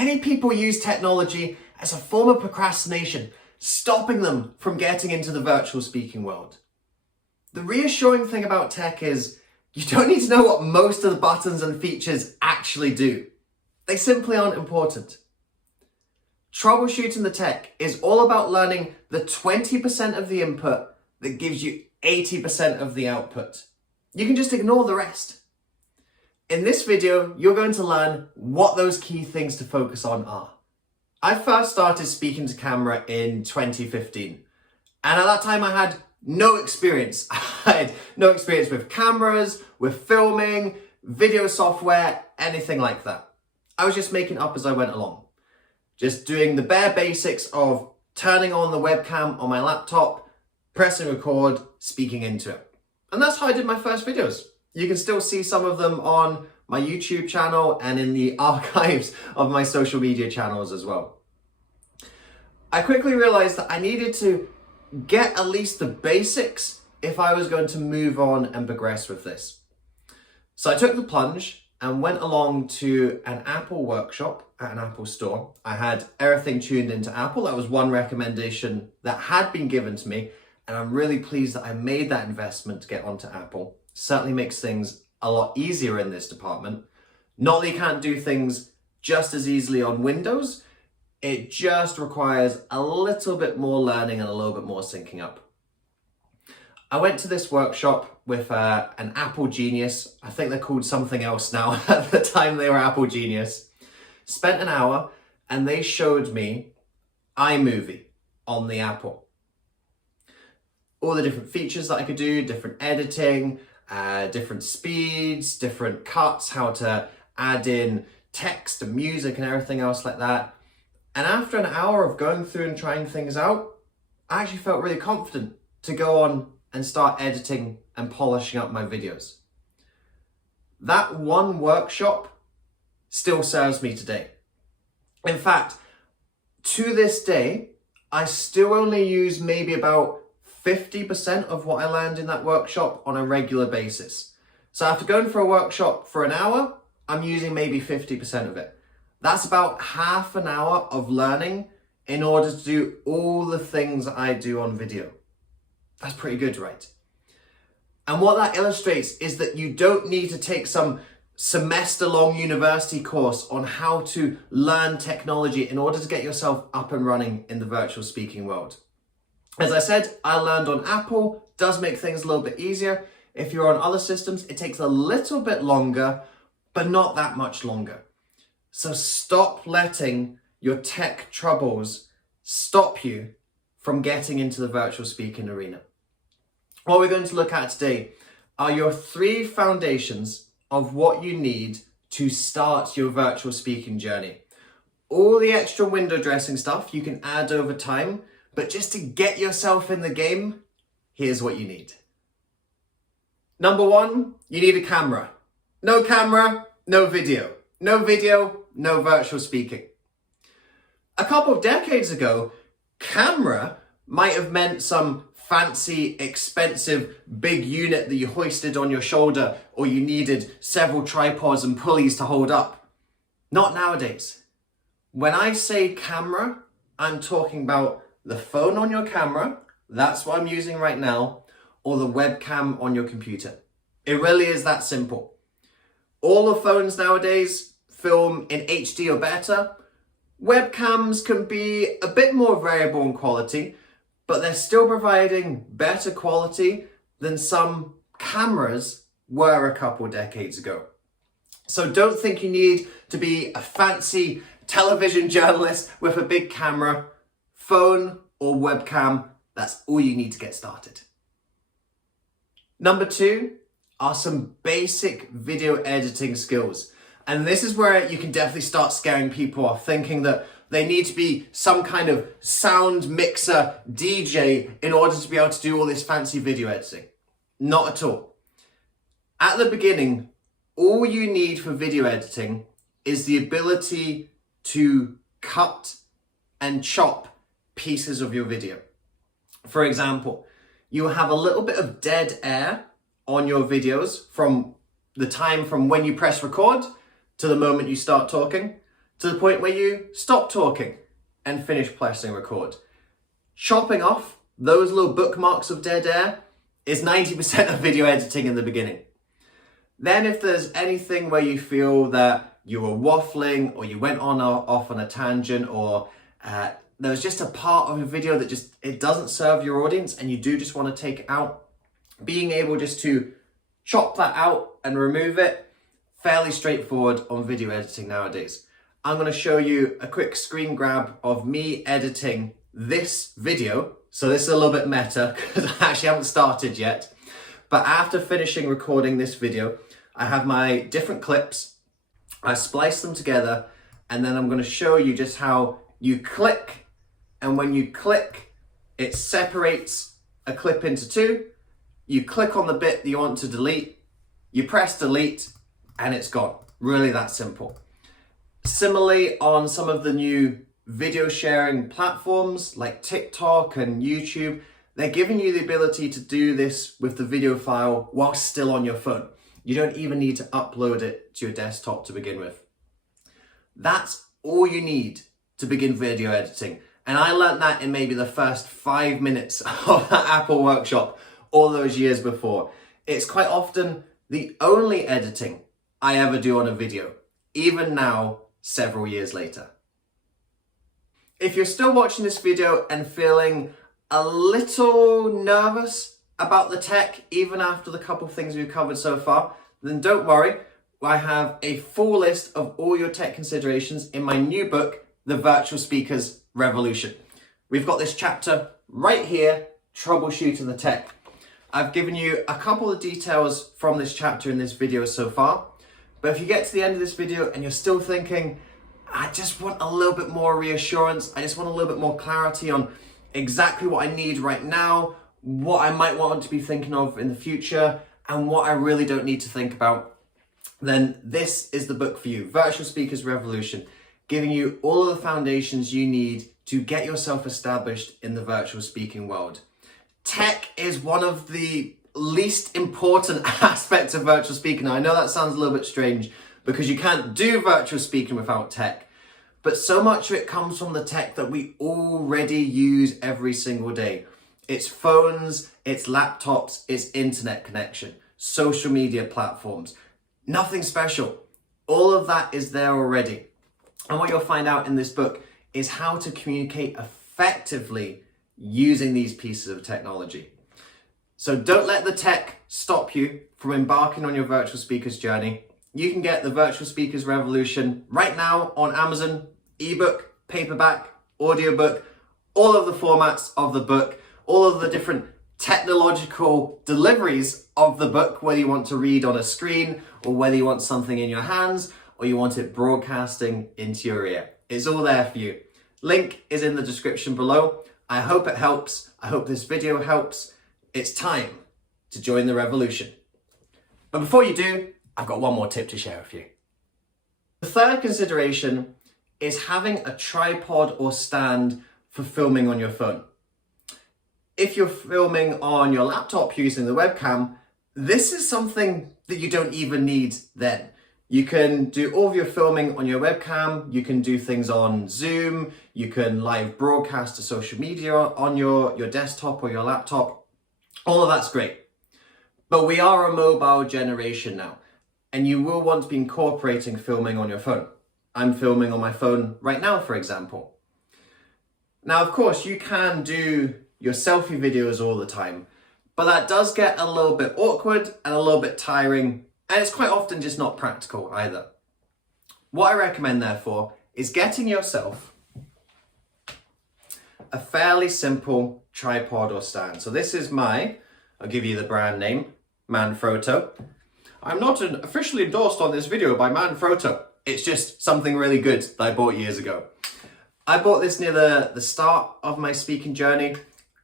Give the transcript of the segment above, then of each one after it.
Many people use technology as a form of procrastination, stopping them from getting into the virtual speaking world. The reassuring thing about tech is you don't need to know what most of the buttons and features actually do. They simply aren't important. Troubleshooting the tech is all about learning the 20% of the input that gives you 80% of the output. You can just ignore the rest. In this video, you're going to learn what those key things to focus on are. I first started speaking to camera in 2015, and at that time I had no experience. I had no experience with cameras, with filming, video software, anything like that. I was just making up as I went along. Just doing the bare basics of turning on the webcam on my laptop, pressing record, speaking into it. And that's how I did my first videos. You can still see some of them on my YouTube channel and in the archives of my social media channels as well. I quickly realized that I needed to get at least the basics if I was going to move on and progress with this. So I took the plunge and went along to an Apple workshop at an Apple store. I had everything tuned into Apple. That was one recommendation that had been given to me, and I'm really pleased that I made that investment to get onto Apple. Certainly makes things a lot easier in this department. Not that you can't do things just as easily on Windows, it just requires a little bit more learning and a little bit more syncing up. I went to this workshop with an Apple Genius. I think they're called something else now. At the time they were Apple Genius. Spent an hour and they showed me iMovie on the Apple. All the different features that I could do, different editing, different speeds, different cuts, how to add in text and music and everything else like that. And after an hour of going through and trying things out, I actually felt really confident to go on and start editing and polishing up my videos. That one workshop still serves me today. In fact, to this day, I still only use maybe about 50% of what I learned in that workshop on a regular basis. So after going for a workshop for an hour, I'm using maybe 50% of it. That's about half an hour of learning in order to do all the things I do on video. That's pretty good, right? And what that illustrates is that you don't need to take some semester-long university course on how to learn technology in order to get yourself up and running in the virtual speaking world. As I said, I learned on Apple, does make things a little bit easier. If you're on other systems, it takes a little bit longer, but not that much longer. So stop letting your tech troubles stop you from getting into the virtual speaking arena. What we're going to look at today are your 3 foundations of what you need to start your virtual speaking journey. All the extra window dressing stuff you can add over time, but just to get yourself in the game, here's what you need. Number 1, you need a camera. No camera, no video. No video, no virtual speaking. A couple of decades ago, camera might have meant some fancy, expensive, big unit that you hoisted on your shoulder, or you needed several tripods and pulleys to hold up. Not nowadays. When I say camera, I'm talking about the phone on your camera, that's what I'm using right now, or the webcam on your computer. It really is that simple. All the phones nowadays film in HD or better. Webcams can be a bit more variable in quality, but they're still providing better quality than some cameras were a couple decades ago. So don't think you need to be a fancy television journalist with a big camera. Phone or webcam, that's all you need to get started. Number 2 are some basic video editing skills. And this is where you can definitely start scaring people off, thinking that they need to be some kind of sound mixer DJ in order to be able to do all this fancy video editing. Not at all. At the beginning, all you need for video editing is the ability to cut and chop pieces of your video. For example, you will have a little bit of dead air on your videos from the time from when you press record to the moment you start talking. to the point where you stop talking and finish pressing record. Chopping off those little bookmarks of dead air is 90% of video editing in the beginning. Then if there's anything where you feel that you were waffling or you went on or off on a tangent, or there was just a part of a video that it doesn't serve your audience and you do just want to take it out, being able just to chop that out and remove it, fairly straightforward on video editing nowadays. I'm going to show you a quick screen grab of me editing this video. So this is a little bit meta because I actually haven't started yet. But after finishing recording this video, I have my different clips. I splice them together, and then I'm going to show you just how you click, and when you click, it separates a clip into two. You click on the bit that you want to delete, you press delete, and it's gone. Really that simple. Similarly, on some of the new video sharing platforms like TikTok and YouTube, they're giving you the ability to do this with the video file while still on your phone. You don't even need to upload it to your desktop to begin with. That's all you need to begin video editing. And I learned that in maybe the first 5 minutes of that Apple workshop all those years before. It's quite often the only editing I ever do on a video, even now, several years later. If you're still watching this video and feeling a little nervous about the tech, even after the couple of things we've covered so far, then don't worry. I have a full list of all your tech considerations in my new book, The Virtual Speakers Revolution. We've got this chapter right here, Troubleshooting the Tech. I've given you a couple of details from this chapter in this video so far, but if you get to the end of this video and you're still thinking, I just want a little bit more reassurance, I just want a little bit more clarity on exactly what I need right now, what I might want to be thinking of in the future, and what I really don't need to think about, then this is the book for you, Virtual Speakers Revolution, giving you all of the foundations you need to get yourself established in the virtual speaking world. Tech is one of the least important aspects of virtual speaking. Now, I know that sounds a little bit strange because you can't do virtual speaking without tech, but so much of it comes from the tech that we already use every single day. It's phones, it's laptops, it's internet connection, social media platforms. Nothing special. All of that is there already. And what you'll find out in this book is how to communicate effectively using these pieces of technology. So don't let the tech stop you from embarking on your virtual speakers journey. You can get the Virtual Speakers Revolution right now on Amazon, ebook, paperback, audiobook, all of the formats of the book, all of the different technological deliveries of the book, whether you want to read on a screen or whether you want something in your hands or you want it broadcasting into your ear. It's all there for you. Link is in the description below. I hope it helps. I hope this video helps. It's time to join the revolution. But before you do, I've got one more tip to share with you. The third consideration is having a tripod or stand for filming on your phone. If you're filming on your laptop using the webcam, this is something that you don't even need then. You can do all of your filming on your webcam, you can do things on Zoom, you can live broadcast to social media on your desktop or your laptop. All of that's great. But we are a mobile generation now, and you will want to be incorporating filming on your phone. I'm filming on my phone right now, for example. Now, of course, you can do your selfie videos all the time, but that does get a little bit awkward and a little bit tiring, and it's quite often just not practical either. What I recommend, therefore, is getting yourself a fairly simple tripod or stand. So this is I'll give you the brand name, Manfrotto. I'm not officially endorsed on this video by Manfrotto. It's just something really good that I bought years ago. I bought this near the start of my speaking journey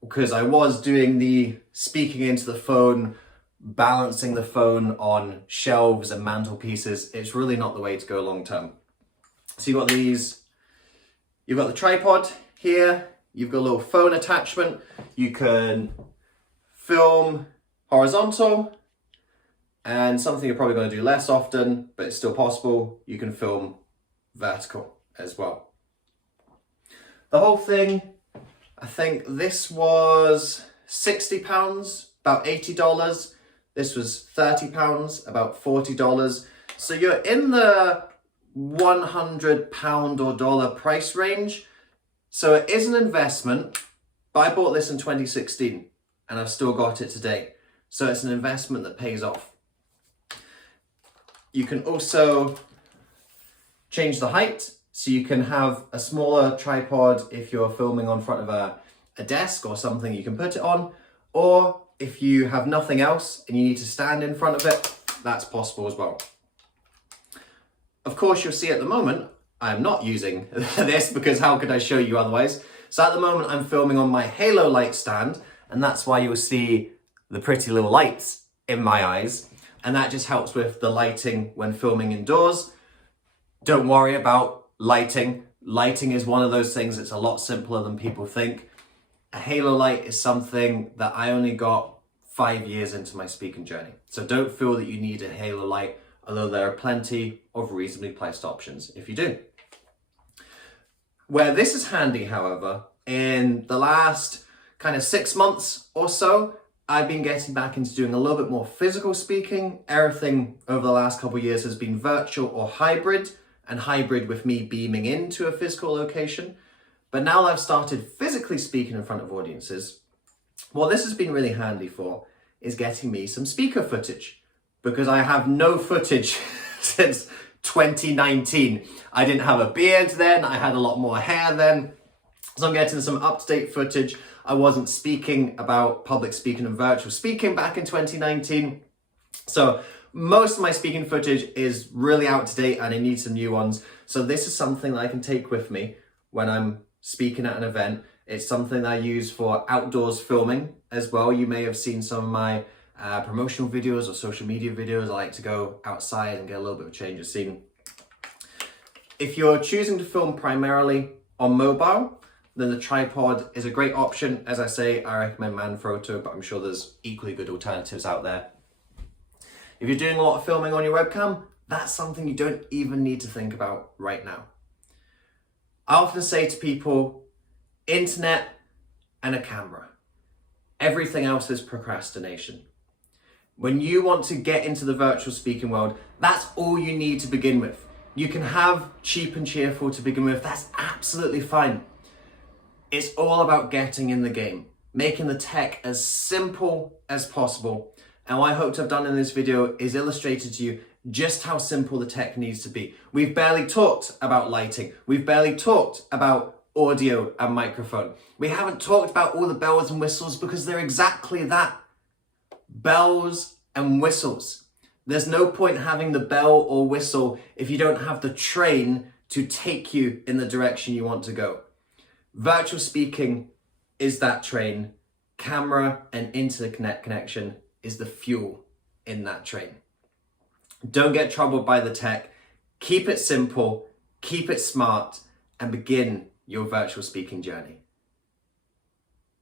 because I was doing the speaking into the phone, balancing the phone on shelves and mantelpieces. It's really not the way to go long term. So you've got the tripod here, you've got a little phone attachment. You can film horizontal, and something you're probably going to do less often, but it's still possible, you can film vertical. as well. The whole thing, I think this was £60, about $80. This was £30, about $40. So you're in the £100 or dollar price range. So it is an investment, but I bought this in 2016 and I've still got it today. So it's an investment that pays off. You can also change the height. So you can have a smaller tripod if you're filming on front of a desk or something you can put it on. Or if you have nothing else and you need to stand in front of it, that's possible as well. Of course, you'll see at the moment, I'm not using this because how could I show you otherwise? So at the moment, I'm filming on my Halo light stand, and that's why you'll see the pretty little lights in my eyes. And that just helps with the lighting when filming indoors. Don't worry about lighting. Lighting is one of those things that's a lot simpler than people think. A Halo light is something that I only got 5 years into my speaking journey. So don't feel that you need a Halo light, although there are plenty of reasonably priced options if you do. Where this is handy, however, in the last kind of 6 months or so, I've been getting back into doing a little bit more physical speaking. Everything over the last couple of years has been virtual or hybrid, and hybrid with me beaming into a physical location. But now that I've started physically speaking in front of audiences, what this has been really handy for is getting me some speaker footage, because I have no footage since 2019. I didn't have a beard then, I had a lot more hair then, so I'm getting some up-to-date footage. I wasn't speaking about public speaking and virtual speaking back in 2019. So most of my speaking footage is really out to date and I need some new ones. So this is something that I can take with me when I'm speaking at an event. It's something that I use for outdoors filming as well. You may have seen some of my promotional videos or social media videos. I like to go outside and get a little bit of change of scene. If you're choosing to film primarily on mobile, then the tripod is a great option. As I say, I recommend Manfrotto, but I'm sure there's equally good alternatives out there. If you're doing a lot of filming on your webcam, that's something you don't even need to think about right now. I often say to people, internet and a camera. Everything else is procrastination. When you want to get into the virtual speaking world, that's all you need to begin with. You can have cheap and cheerful to begin with. That's absolutely fine. It's all about getting in the game, making the tech as simple as possible. And what I hope to have done in this video is illustrated to you just how simple the tech needs to be. We've barely talked about lighting. We've barely talked about audio and microphone. We haven't talked about all the bells and whistles because they're exactly that. Bells and whistles. There's no point having the bell or whistle if you don't have the train to take you in the direction you want to go. Virtual speaking is that train. Camera and internet connection is the fuel in that train. Don't get troubled by the tech. Keep it simple, keep it smart, and begin your virtual speaking journey.